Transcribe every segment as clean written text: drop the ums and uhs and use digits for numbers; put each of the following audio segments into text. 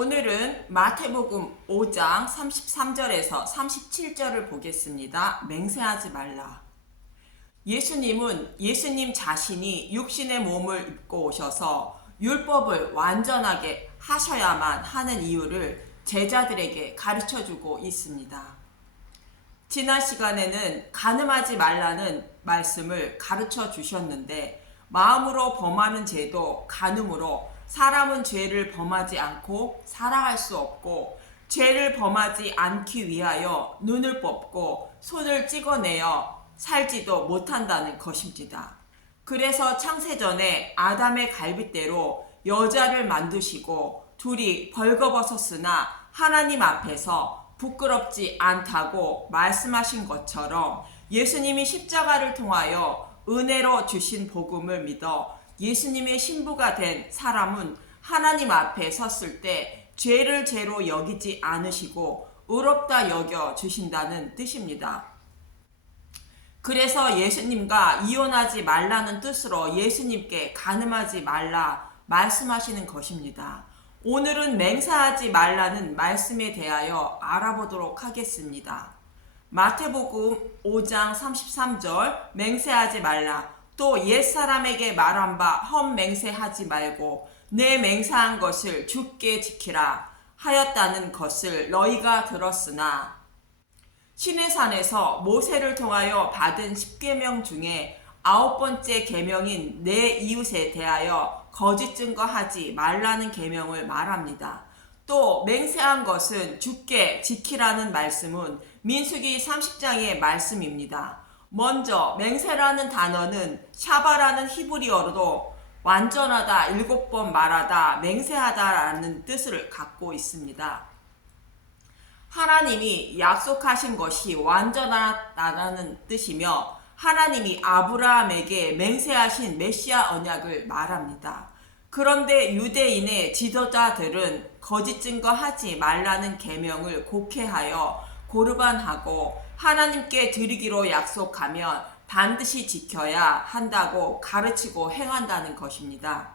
오늘은 마태복음 5장 33절에서 37절을 보겠습니다. 맹세하지 말라. 예수님은 예수님 자신이 육신의 몸을 입고 오셔서 율법을 완전하게 하셔야만 하는 이유를 제자들에게 가르쳐주고 있습니다. 지난 시간에는 간음하지 말라는 말씀을 가르쳐 주셨는데, 마음으로 범하는 죄도 간음으로 사람은 죄를 범하지 않고 살아갈 수 없고, 죄를 범하지 않기 위하여 눈을 뽑고 손을 찍어내어 살지도 못한다는 것입니다. 그래서 창세전에 아담의 갈빗대로 여자를 만드시고 둘이 벌거벗었으나 하나님 앞에서 부끄럽지 않다고 말씀하신 것처럼, 예수님이 십자가를 통하여 은혜로 주신 복음을 믿어 예수님의 신부가 된 사람은 하나님 앞에 섰을 때 죄를 죄로 여기지 않으시고 의롭다 여겨 주신다는 뜻입니다. 그래서 예수님과 이혼하지 말라는 뜻으로 예수님께 간음하지 말라 말씀하시는 것입니다. 오늘은 맹세하지 말라는 말씀에 대하여 알아보도록 하겠습니다. 마태복음 5장 33절 맹세하지 말라. 또 옛사람에게 말한 바 헛맹세하지 말고 내 맹세한 것을 주께 지키라 하였다는 것을 너희가 들었으나, 시내산에서 모세를 통하여 받은 10계명 중에 9번째 계명인 내 이웃에 대하여 거짓 증거하지 말라는 계명을 말합니다. 또 맹세한 것은 주께 지키라는 말씀은 민수기 30장의 말씀입니다. 먼저 맹세라는 단어는 샤바라는 히브리어로도 완전하다, 7번 말하다, 맹세하다라는 뜻을 갖고 있습니다. 하나님이 약속하신 것이 완전하다는 뜻이며, 하나님이 아브라함에게 맹세하신 메시아 언약을 말합니다. 그런데 유대인의 지도자들은 거짓 증거하지 말라는 계명을 곡해하여 고르반하고 하나님께 드리기로 약속하면 반드시 지켜야 한다고 가르치고 행한다는 것입니다.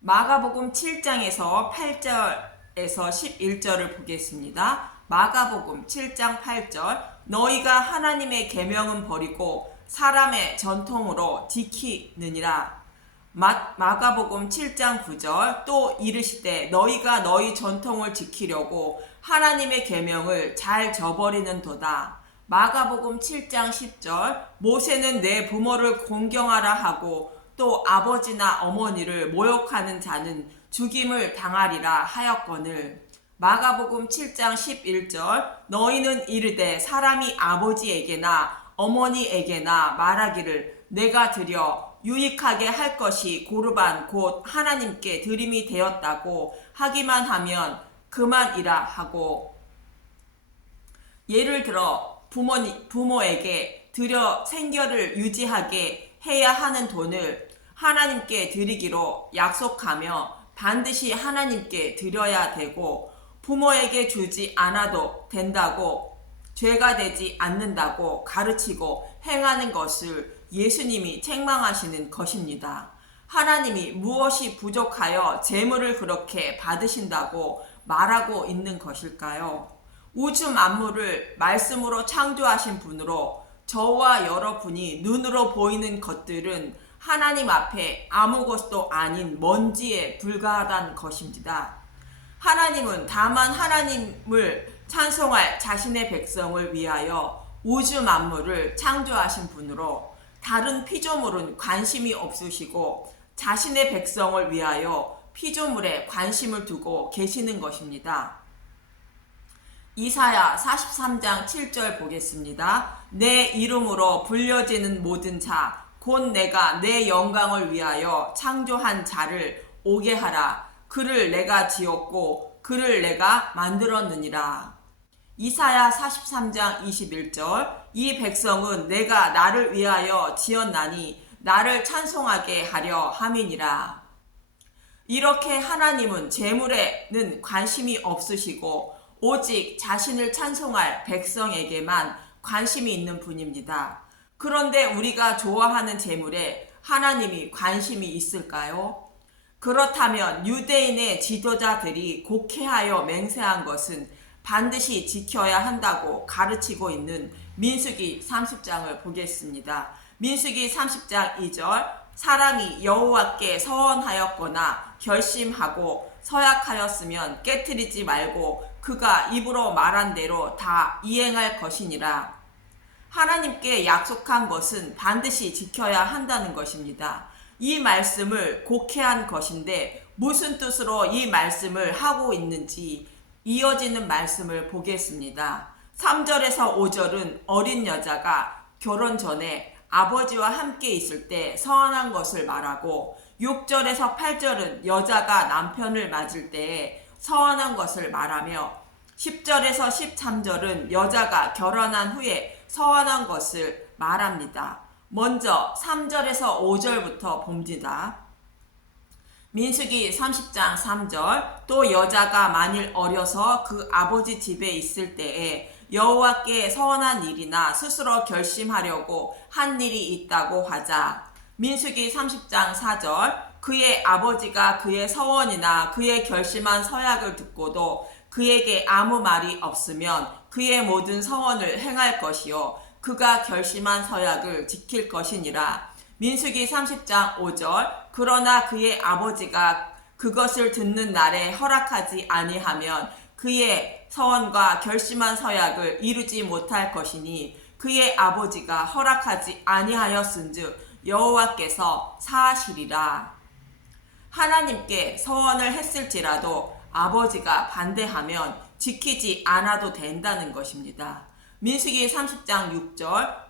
마가복음 7장에서 8절에서 11절을 보겠습니다. 마가복음 7장 8절 너희가 하나님의 계명은 버리고 사람의 전통으로 지키느니라. 마가복음 7장 9절 또 이르시되 너희가 너희 전통을 지키려고 하나님의 계명을 잘 저버리는 도다. 마가복음 7장 10절 모세는 내 부모를 공경하라 하고 또 아버지나 어머니를 모욕하는 자는 죽임을 당하리라 하였거늘. 마가복음 7장 11절 너희는 이르되 사람이 아버지에게나 어머니에게나 말하기를 내가 드려 유익하게 할 것이 고르반 곧 하나님께 드림이 되었다고 하기만 하면 그만이라 하고, 예를 들어 부모에게 드려 생계를 유지하게 해야 하는 돈을 하나님께 드리기로 약속하며 반드시 하나님께 드려야 되고, 부모에게 주지 않아도 된다고, 죄가 되지 않는다고 가르치고 행하는 것을 예수님이 책망하시는 것입니다. 하나님이 무엇이 부족하여 재물을 그렇게 받으신다고 말하고 있는 것일까요? 우주 만물을 말씀으로 창조하신 분으로 저와 여러분이 눈으로 보이는 것들은 하나님 앞에 아무것도 아닌 먼지에 불과하다는 것입니다. 하나님은 다만 하나님을 찬송할 자신의 백성을 위하여 우주 만물을 창조하신 분으로 다른 피조물은 관심이 없으시고 자신의 백성을 위하여 피조물에 관심을 두고 계시는 것입니다. 이사야 43장 7절 보겠습니다. 내 이름으로 불려지는 모든 자 곧 내가 내 영광을 위하여 창조한 자를 오게 하라. 그를 내가 지었고 그를 내가 만들었느니라. 이사야 43장 21절 이 백성은 내가 나를 위하여 지었나니 나를 찬송하게 하려 함이니라. 이렇게 하나님은 재물에는 관심이 없으시고 오직 자신을 찬송할 백성에게만 관심이 있는 분입니다. 그런데 우리가 좋아하는 재물에 하나님이 관심이 있을까요? 그렇다면 유대인의 지도자들이 곡해하여 맹세한 것은 반드시 지켜야 한다고 가르치고 있는 민수기 30장을 보겠습니다. 민수기 30장 2절 사람이 여호와께 서원하였거나 결심하고 서약하였으면 깨트리지 말고 그가 입으로 말한 대로 다 이행할 것이니라. 하나님께 약속한 것은 반드시 지켜야 한다는 것입니다. 이 말씀을 곡해한 것인데 무슨 뜻으로 이 말씀을 하고 있는지 이어지는 말씀을 보겠습니다. 3절에서 5절은 어린 여자가 결혼 전에 아버지와 함께 있을 때 서원한 것을 말하고 6절에서 8절은 여자가 남편을 맞을 때에 서원한 것을 말하며 10절에서 13절은 여자가 결혼한 후에 서원한 것을 말합니다. 먼저 3절에서 5절부터 봅니다. 민수기 30장 3절 또 여자가 만일 어려서 그 아버지 집에 있을 때에 여호와께 서원한 일이나 스스로 결심하려고 한 일이 있다고 하자. 민수기 30장 4절 그의 아버지가 그의 서원이나 그의 결심한 서약을 듣고도 그에게 아무 말이 없으면 그의 모든 서원을 행할 것이요 그가 결심한 서약을 지킬 것이니라. 민수기 30장 5절 그러나 그의 아버지가 그것을 듣는 날에 허락하지 아니하면 그의 서원과 결심한 서약을 이루지 못할 것이니 그의 아버지가 허락하지 아니하였은즉 여호와께서 사하시리라. 하나님께 서원을 했을지라도 아버지가 반대하면 지키지 않아도 된다는 것입니다. 민수기 30장 6절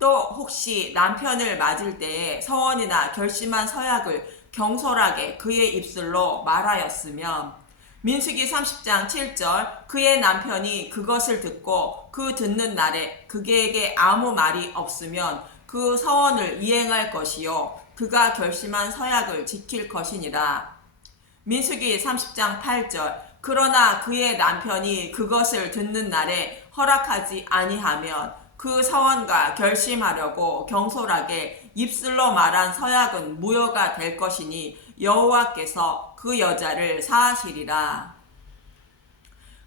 혹시 남편을 맞을 때에 서원이나 결심한 서약을 경솔하게 그의 입술로 말하였으면 민수기 30장 7절 그의 남편이 그것을 듣고 그 듣는 날에 그에게 아무 말이 없으면 그 서원을 이행할 것이요 그가 결심한 서약을 지킬 것이니라. 민수기 30장 8절 그러나 그의 남편이 그것을 듣는 날에 허락하지 아니하면 그 서원과 결심하려고 경솔하게 입술로 말한 서약은 무효가 될 것이니 여호와께서 그 여자를 사하시리라.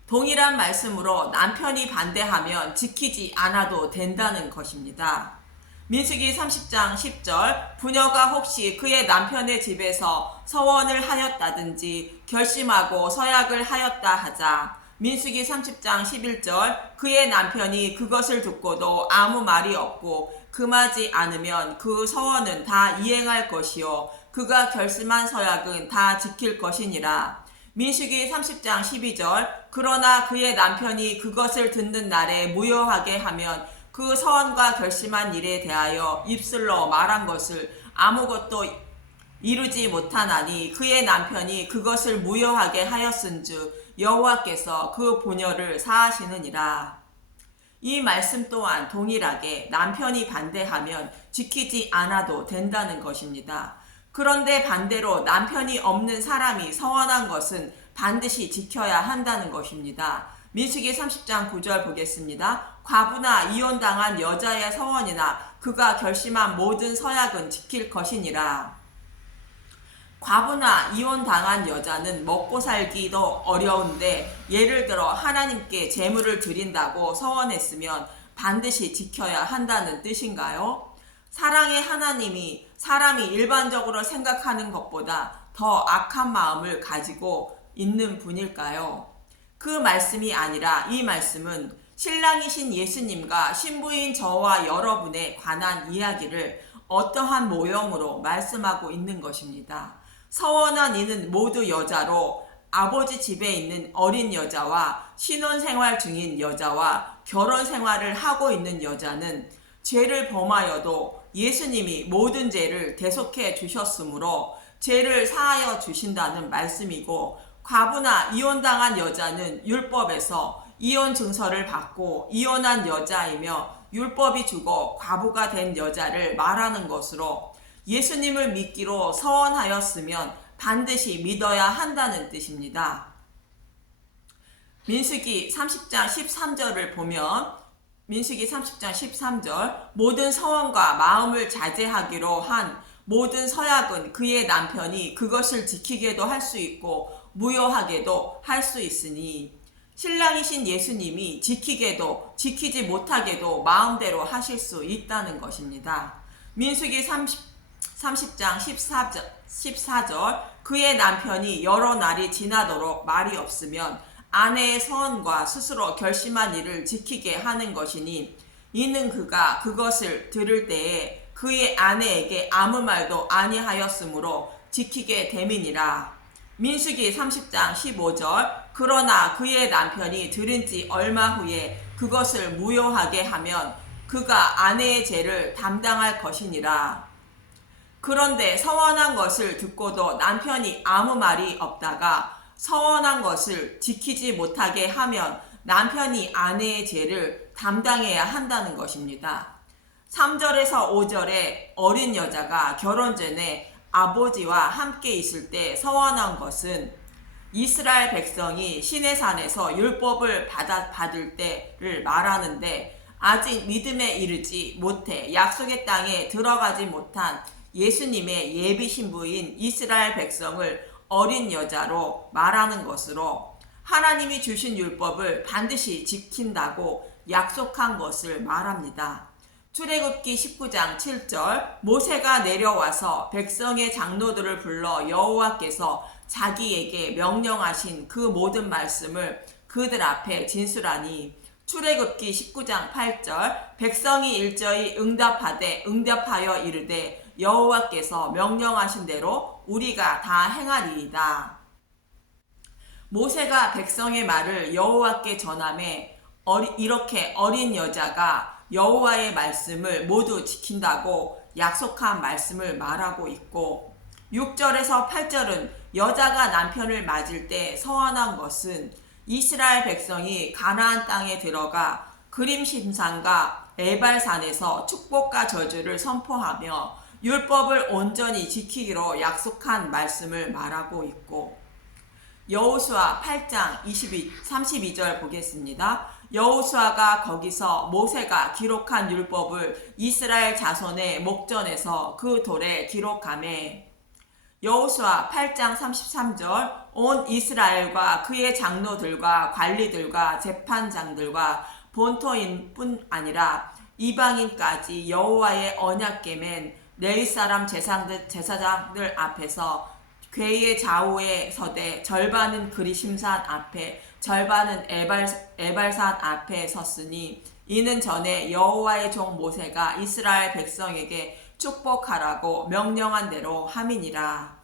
동일한 말씀으로 남편이 반대하면 지키지 않아도 된다는 것입니다. 민수기 30장 10절 부녀가 혹시 그의 남편의 집에서 서원을 하였다든지 결심하고 서약을 하였다 하자. 민수기 30장 11절 그의 남편이 그것을 듣고도 아무 말이 없고 금하지 않으면 그 서원은 다 이행할 것이요 그가 결심한 서약은 다 지킬 것이니라. 민수기 30장 12절 그러나 그의 남편이 그것을 듣는 날에 무효하게 하면 그 서원과 결심한 일에 대하여 입술로 말한 것을 아무것도 이루지 못하나니 그의 남편이 그것을 무효하게 하였은즉 여호와께서 그 보녀를 사하시느니라. 이 말씀 또한 동일하게 남편이 반대하면 지키지 않아도 된다는 것입니다. 그런데 반대로 남편이 없는 사람이 서원한 것은 반드시 지켜야 한다는 것입니다. 민수기 30장 9절 보겠습니다. 과부나 이혼당한 여자의 서원이나 그가 결심한 모든 서약은 지킬 것이니라. 과부나 이혼당한 여자는 먹고 살기도 어려운데 예를 들어 하나님께 제물을 드린다고 서원했으면 반드시 지켜야 한다는 뜻인가요? 사랑의 하나님이 사람이 일반적으로 생각하는 것보다 더 악한 마음을 가지고 있는 분일까요? 그 말씀이 아니라 이 말씀은 신랑이신 예수님과 신부인 저와 여러분에 관한 이야기를 어떠한 모형으로 말씀하고 있는 것입니다. 서원한 이는 모두 여자로 아버지 집에 있는 어린 여자와 신혼생활 중인 여자와 결혼생활을 하고 있는 여자는 죄를 범하여도 예수님이 모든 죄를 대속해 주셨으므로 죄를 사하여 주신다는 말씀이고 과부나 이혼당한 여자는 율법에서 이혼 증서를 받고 이혼한 여자이며 율법이 주고 과부가 된 여자를 말하는 것으로 예수님을 믿기로 서원하였으면 반드시 믿어야 한다는 뜻입니다. 민수기 30장 13절을 보면 민수기 30장 13절 모든 서원과 마음을 자제하기로 한 모든 서약은 그의 남편이 그것을 지키게도 할 수 있고 무효하게도 할 수 있으니 신랑이신 예수님이 지키게도 지키지 못하게도 마음대로 하실 수 있다는 것입니다. 민수기 30장 14절 그의 남편이 여러 날이 지나도록 말이 없으면 아내의 서원과 스스로 결심한 일을 지키게 하는 것이니 이는 그가 그것을 들을 때에 그의 아내에게 아무 말도 아니하였으므로 지키게 됨이니라. 민수기 30장 15절 그러나 그의 남편이 들은 지 얼마 후에 그것을 무효하게 하면 그가 아내의 죄를 담당할 것이니라. 그런데 서원한 것을 듣고도 남편이 아무 말이 없다가 서원한 것을 지키지 못하게 하면 남편이 아내의 죄를 담당해야 한다는 것입니다. 3절에서 5절에 어린 여자가 결혼 전에 아버지와 함께 있을 때 서원한 것은 이스라엘 백성이 시내산에서 율법을 받을 때를 말하는데 아직 믿음에 이르지 못해 약속의 땅에 들어가지 못한 예수님의 예비 신부인 이스라엘 백성을 어린 여자로 말하는 것으로 하나님이 주신 율법을 반드시 지킨다고 약속한 것을 말합니다. 출애굽기 19장 7절 모세가 내려와서 백성의 장로들을 불러 여호와께서 자기에게 명령하신 그 모든 말씀을 그들 앞에 진술하니 출애굽기 19장 8절 백성이 일제히 응답하여 이르되 여호와께서 명령하신 대로 우리가 다 행하리이다. 모세가 백성의 말을 여호와께 전하매 이렇게 어린 여자가 여호와의 말씀을 모두 지킨다고 약속한 말씀을 말하고 있고 6절에서 8절은 여자가 남편을 맞을 때 서원한 것은 이스라엘 백성이 가나안 땅에 들어가 그림심산과 에발산에서 축복과 저주를 선포하며 율법을 온전히 지키기로 약속한 말씀을 말하고 있고 여호수아 8장 32절 보겠습니다. 여호수아가 거기서 모세가 기록한 율법을 이스라엘 자손의 목전에서 그 돌에 기록하매 여호수아 8장 33절 온 이스라엘과 그의 장로들과 관리들과 재판장들과 본토인뿐 아니라 이방인까지 여호와의 언약궤 맨 레위 사람 제사장들 앞에서 궤의 좌우에 서되 절반은 그리심산 앞에 절반은 에발산 앞에 섰으니 이는 전에 여호와의 종 모세가 이스라엘 백성에게 축복하라고 명령한 대로 함이니라.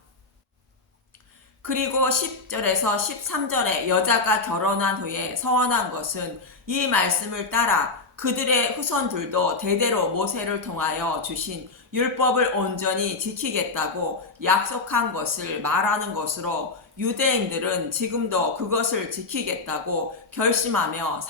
그리고 10절에서 13절에 여자가 결혼한 후에 서원한 것은 이 말씀을 따라 그들의 후손들도 대대로 모세를 통하여 주신 율법을 온전히 지키겠다고 약속한 것을 말하는 것으로 유대인들은 지금도 그것을 지키겠다고 결심하며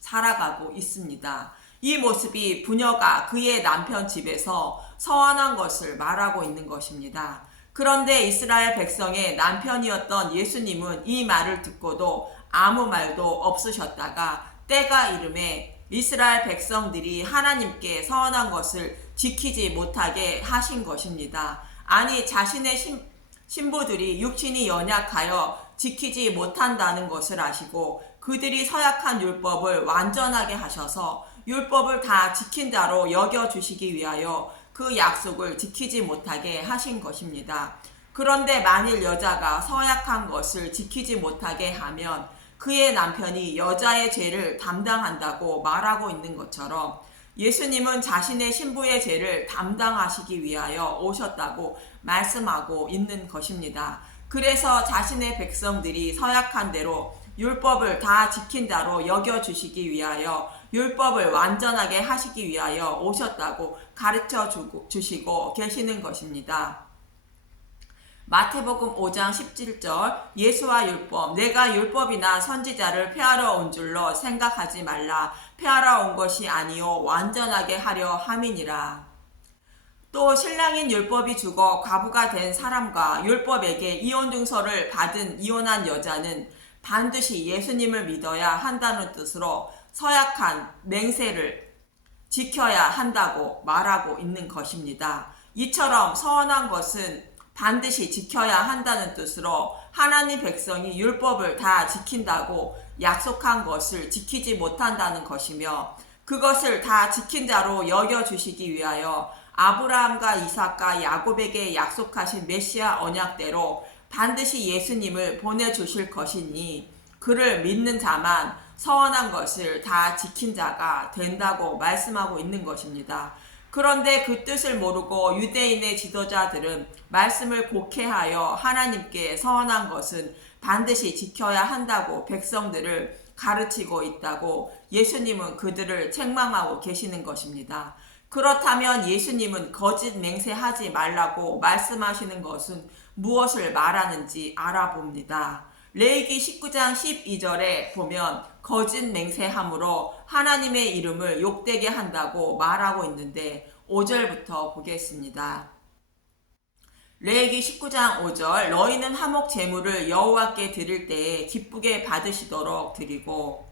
살아가고 있습니다. 이 모습이 부녀가 그의 남편 집에서 서원한 것을 말하고 있는 것입니다. 그런데 이스라엘 백성의 남편이었던 예수님은 이 말을 듣고도 아무 말도 없으셨다가 때가 이름에 이스라엘 백성들이 하나님께 서원한 것을 지키지 못하게 하신 것입니다. 아니 자신의 신부들이 육신이 연약하여 지키지 못한다는 것을 아시고 그들이 서약한 율법을 완전하게 하셔서 율법을 다 지킨 자로 여겨주시기 위하여 그 약속을 지키지 못하게 하신 것입니다. 그런데 만일 여자가 서약한 것을 지키지 못하게 하면 그의 남편이 여자의 죄를 담당한다고 말하고 있는 것처럼 예수님은 자신의 신부의 죄를 담당하시기 위하여 오셨다고 말씀하고 있는 것입니다. 그래서 자신의 백성들이 서약한 대로 율법을 다 지킨 자로 여겨주시기 위하여 율법을 완전하게 하시기 위하여 오셨다고 가르쳐 주시고 계시는 것입니다. 마태복음 5장 17절 예수와 율법 내가 율법이나 선지자를 폐하러 온 줄로 생각하지 말라 폐하러 온 것이 아니요 완전하게 하려 함이니라. 또 신랑인 율법이 죽어 과부가 된 사람과 율법에게 이혼 증서를 받은 이혼한 여자는 반드시 예수님을 믿어야 한다는 뜻으로 서약한 맹세를 지켜야 한다고 말하고 있는 것입니다. 이처럼 서원한 것은 반드시 지켜야 한다는 뜻으로 하나님 백성이 율법을 다 지킨다고 약속한 것을 지키지 못한다는 것이며, 그것을 다 지킨 자로 여겨주시기 위하여 아브라함과 이삭과 야곱에게 약속하신 메시아 언약대로 반드시 예수님을 보내주실 것이니, 그를 믿는 자만 서원한 것을 다 지킨 자가 된다고 말씀하고 있는 것입니다. 그런데 그 뜻을 모르고 유대인의 지도자들은 말씀을 곡해하여 하나님께 서원한 것은 반드시 지켜야 한다고 백성들을 가르치고 있다고 예수님은 그들을 책망하고 계시는 것입니다. 그렇다면 예수님은 거짓 맹세하지 말라고 말씀하시는 것은 무엇을 말하는지 알아봅니다. 레위기 19장 12절에 보면 거짓 맹세함으로 하나님의 이름을 욕되게 한다고 말하고 있는데, 5절부터 보겠습니다. 레위기 19장 5절, 너희는 화목 제물을 여호와께 드릴 때에 기쁘게 받으시도록 드리고,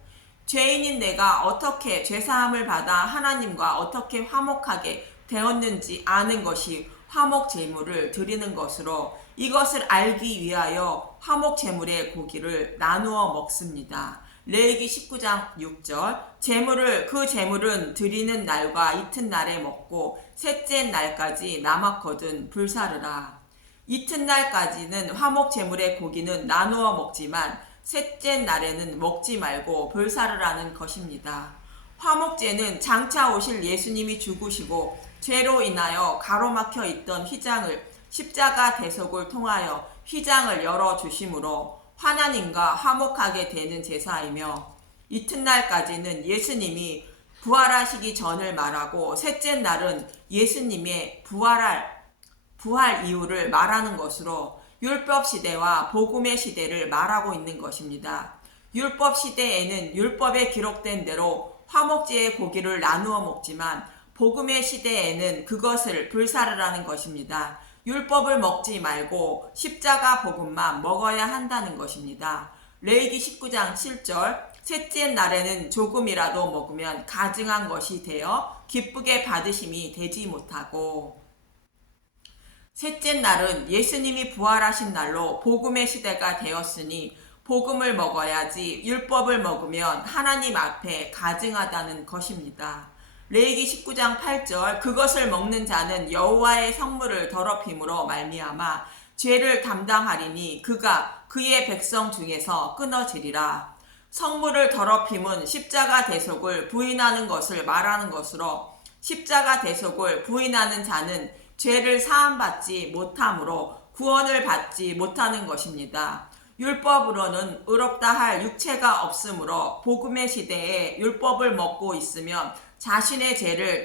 죄인인 내가 어떻게 죄사함을 받아 하나님과 어떻게 화목하게 되었는지 아는 것이 화목 제물을 드리는 것으로, 이것을 알기 위하여 화목 제물의 고기를 나누어 먹습니다. 레위기 19장 6절, 그 제물은 드리는 날과 이튿날에 먹고 셋째 날까지 남았거든 불사르라. 이튿날까지는 화목 제물의 고기는 나누어 먹지만 셋째 날에는 먹지 말고 불사르라는 것입니다. 화목제는 장차 오실 예수님이 죽으시고 죄로 인하여 가로막혀 있던 휘장을 십자가 대속을 통하여 휘장을 열어주심으로 하나님과 화목하게 되는 제사이며, 이튿날까지는 예수님이 부활하시기 전을 말하고 셋째 날은 예수님의 부활 이후를 말하는 것으로 율법 시대와 복음의 시대를 말하고 있는 것입니다. 율법 시대에는 율법에 기록된 대로 화목제의 고기를 나누어 먹지만, 복음의 시대에는 그것을 불사르라는 것입니다. 율법을 먹지 말고 십자가 복음만 먹어야 한다는 것입니다. 레위기 19장 7절, 셋째 날에는 조금이라도 먹으면 가증한 것이 되어 기쁘게 받으심이 되지 못하고, 셋째 날은 예수님이 부활하신 날로 복음의 시대가 되었으니 복음을 먹어야지 율법을 먹으면 하나님 앞에 가증하다는 것입니다. 레위기 19장 8절, 그것을 먹는 자는 여호와의 성물을 더럽힘으로 말미암아 죄를 담당하리니 그가 그의 백성 중에서 끊어지리라. 성물을 더럽힘은 십자가 대속을 부인하는 것을 말하는 것으로, 십자가 대속을 부인하는 자는 죄를 사함받지 못함으로 구원을 받지 못하는 것입니다. 율법으로는 의롭다 할 육체가 없으므로 복음의 시대에 율법을 먹고 있으면 자신의 죄를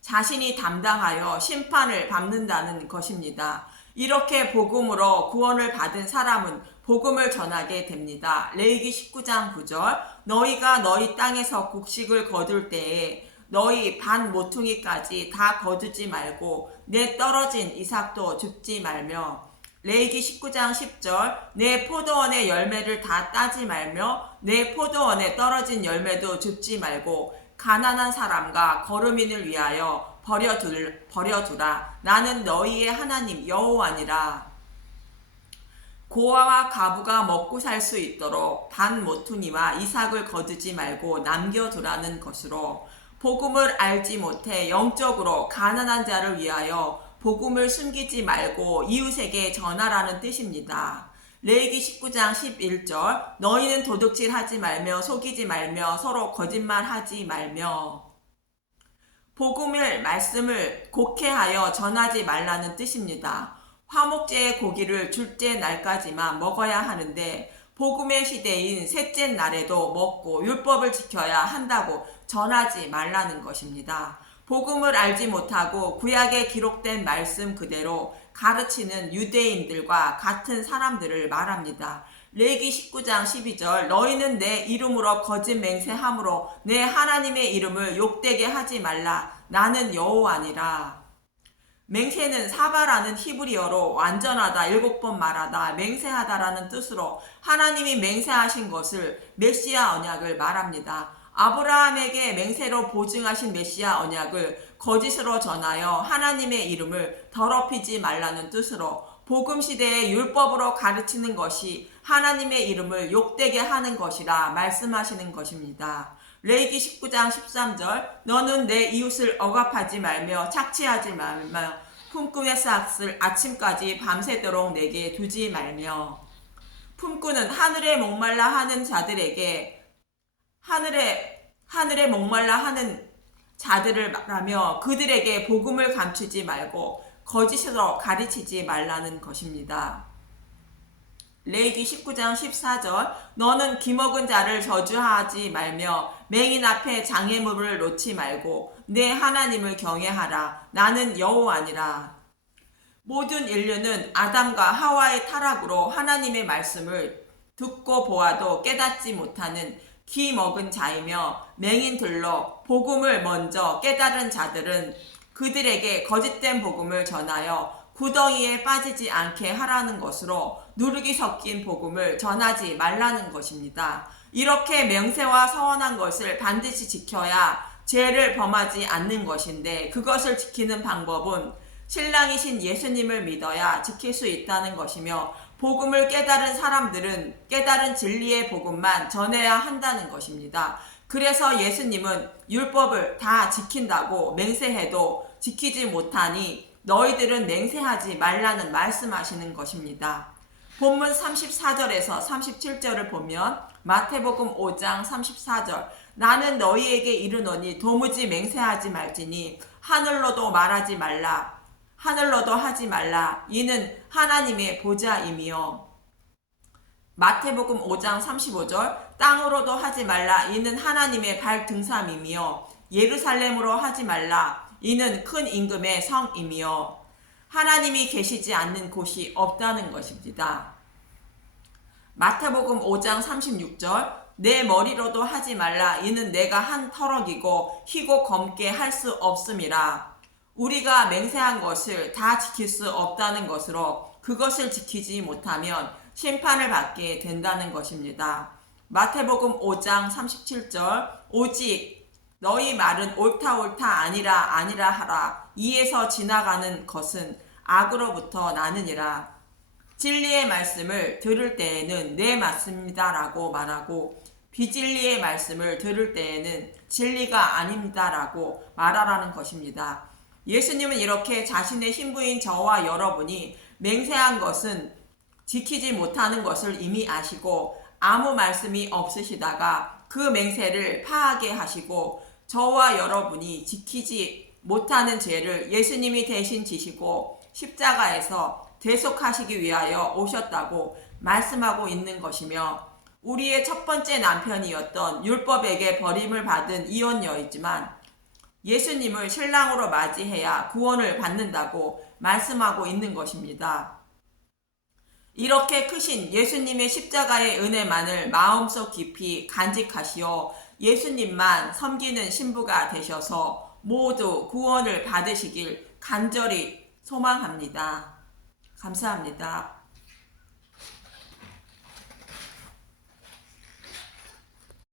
자신이 담당하여 심판을 받는다는 것입니다. 이렇게 복음으로 구원을 받은 사람은 복음을 전하게 됩니다. 레위기 19장 9절, 너희가 너희 땅에서 곡식을 거둘 때에 너희 반 모퉁이까지 다 거두지 말고 내 떨어진 이삭도 줍지 말며, 레위기 19장 10절, 내 포도원의 열매를 다 따지 말며 내 포도원에 떨어진 열매도 줍지 말고 가난한 사람과 거르민을 위하여 버려두라. 나는 너희의 하나님 여호와니라. 고아와 가부가 먹고 살 수 있도록 반 모퉁이와 이삭을 거두지 말고 남겨두라는 것으로, 복음을 알지 못해 영적으로 가난한 자를 위하여 복음을 숨기지 말고 이웃에게 전하라는 뜻입니다. 레위기 19장 11절, 너희는 도둑질하지 말며 속이지 말며 서로 거짓말하지 말며. 복음을 말씀을 곡해하여 전하지 말라는 뜻입니다. 화목제의 고기를 둘째 날까지만 먹어야 하는데 복음의 시대인 셋째 날에도 먹고 율법을 지켜야 한다고 전하지 말라는 것입니다. 복음을 알지 못하고 구약에 기록된 말씀 그대로 가르치는 유대인들과 같은 사람들을 말합니다. 레위기 19장 12절, 너희는 내 이름으로 거짓 맹세함으로 내 하나님의 이름을 욕되게 하지 말라. 나는 여호와니라. 맹세는 사바라는 히브리어로 완전하다, 7번 말하다, 맹세하다라는 뜻으로 하나님이 맹세하신 것을 메시아 언약을 말합니다. 아브라함에게 맹세로 보증하신 메시아 언약을 거짓으로 전하여 하나님의 이름을 더럽히지 말라는 뜻으로 복음 시대의 율법으로 가르치는 것이 하나님의 이름을 욕되게 하는 것이라 말씀하시는 것입니다. 레위기 19장 13절 너는 내 이웃을 억압하지 말며 착취하지 말며 품꾼의 삭을 아침까지 밤새도록 내게 두지 말며. 품꾼은 하늘에 목말라 하는 자들에게 하늘에 목말라 하는 자들을 말하며 그들에게 복음을 감추지 말고 거짓으로 가르치지 말라는 것입니다. 레위기 19장 14절 너는 기먹은 자를 저주하지 말며 맹인 앞에 장애물을 놓지 말고 내 하나님을 경외하라. 나는 여호와니라. 모든 인류는 아담과 하와의 타락으로 하나님의 말씀을 듣고 보아도 깨닫지 못하는 기 먹은 자이며 맹인들로 복음을 먼저 깨달은 자들은 그들에게 거짓된 복음을 전하여 구덩이에 빠지지 않게 하라는 것으로 누룩이 섞인 복음을 전하지 말라는 것입니다. 이렇게 맹세와 서원한 것을 반드시 지켜야 죄를 범하지 않는 것인데 그것을 지키는 방법은 신랑이신 예수님을 믿어야 지킬 수 있다는 것이며 복음을 깨달은 사람들은 깨달은 진리의 복음만 전해야 한다는 것입니다. 그래서 예수님은 율법을 다 지킨다고 맹세해도 지키지 못하니 너희들은 맹세하지 말라는 말씀하시는 것입니다. 본문 34절에서 37절을 보면 마태복음 5장 34절 나는 너희에게 이르노니 도무지 맹세하지 말지니 하늘로도 말하지 말라 하늘로도 하지 말라 이는 하나님의 보좌임이요. 마태복음 5장 35절 땅으로도 하지 말라 이는 하나님의 발등삼임이요. 예루살렘으로 하지 말라 이는 큰 임금의 성임이요. 하나님이 계시지 않는 곳이 없다는 것입니다. 마태복음 5장 36절 내 머리로도 하지 말라 이는 내가 한 터럭이고 희고 검게 할 수 없음이라. 우리가 맹세한 것을 다 지킬 수 없다는 것으로 그것을 지키지 못하면 심판을 받게 된다는 것입니다. 마태복음 5장 37절 오직 너희 말은 옳다 옳다 아니라 아니라 하라. 이에서 지나가는 것은 악으로부터 나느니라. 진리의 말씀을 들을 때에는 네 맞습니다 라고 말하고 비진리의 말씀을 들을 때에는 진리가 아닙니다 라고 말하라는 것입니다. 예수님은 이렇게 자신의 신부인 저와 여러분이 맹세한 것은 지키지 못하는 것을 이미 아시고 아무 말씀이 없으시다가 그 맹세를 파하게 하시고 저와 여러분이 지키지 못하는 죄를 예수님이 대신 지시고 십자가에서 대속하시기 위하여 오셨다고 말씀하고 있는 것이며 우리의 첫 번째 남편이었던 율법에게 버림을 받은 이혼녀이지만 예수님을 신랑으로 맞이해야 구원을 받는다고 말씀하고 있는 것입니다. 이렇게 크신 예수님의 십자가의 은혜만을 마음속 깊이 간직하시어 예수님만 섬기는 신부가 되셔서 모두 구원을 받으시길 간절히 소망합니다. 감사합니다.